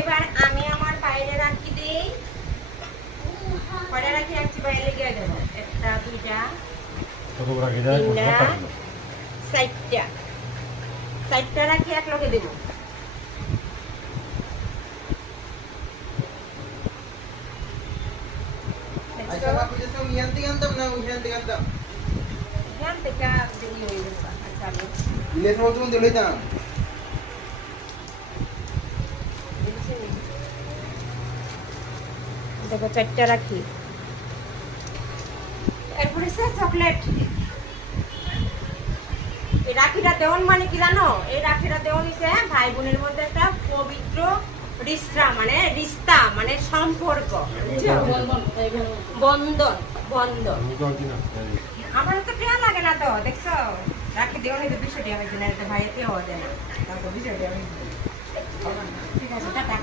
এবার আমি আমার বাইরে রাখি দিই, বাইরে রাখি রাখছি বাইরে গিয়ে দেবো একটা দুইটা তিনটা চারটা, চারটা রাখি এক লগে দেবো। দেখো চারটা রাখি। এরপরে চকলেট, এই রাখিটা দেওয়ান মানে কি জানো, এই রাখিটা দেওয়ান হচ্ছে ভাই বোনের মধ্যে একটা পবিত্র রিস্তা মানে সম্পর্ক, বন্ধন বন্ধন। আমার তো টাকা লাগে না তো, দেখছো রাখি দেওয়ান হইতে 200 টাকা হয়েছে না, এটা ভাইয়ের টাকা দেয় না, তারপর 200 টাকা হয়েছে। ঠিক আছে টাটা।